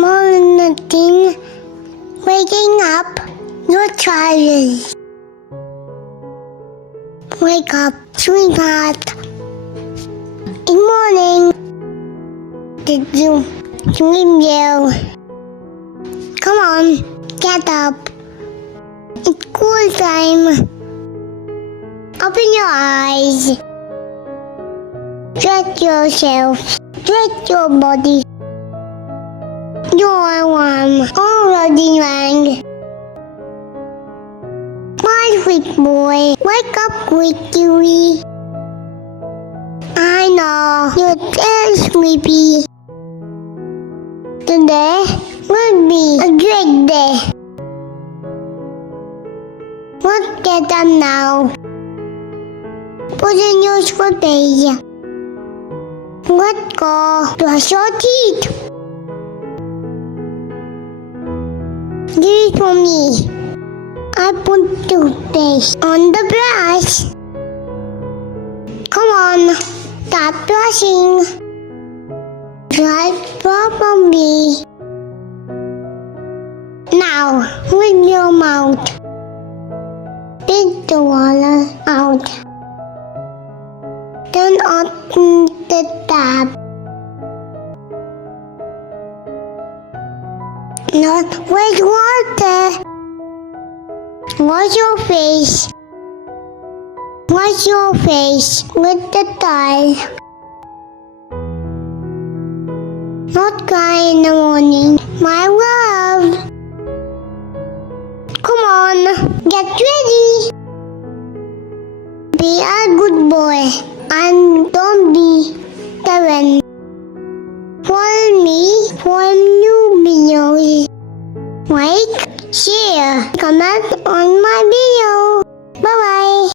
Morning, waking up, your child. Wake up, sweetheart. Good morning. Did you sleep well? Come on, get up. It's school time. Open your eyes. Stretch yourself. Stretch your body. Your arm already rang. My sweet boy, wake up quickly. I know you're still sleepy. Today will be a great day. Let's get up now. Put in your school bag. Let's go brush your teeth. Give it for me. I put toothpaste on the brush. Come on, start brushing. Try properly. Now, with your mouth, spit the water out. Then open the tap. Not with water. Wash your face. Wash your face with the towel. Not cry in the morning, my love. Come on, get ready. Be a good boy and don't be stubborn. Follow me for new videos. Like, share, comment on my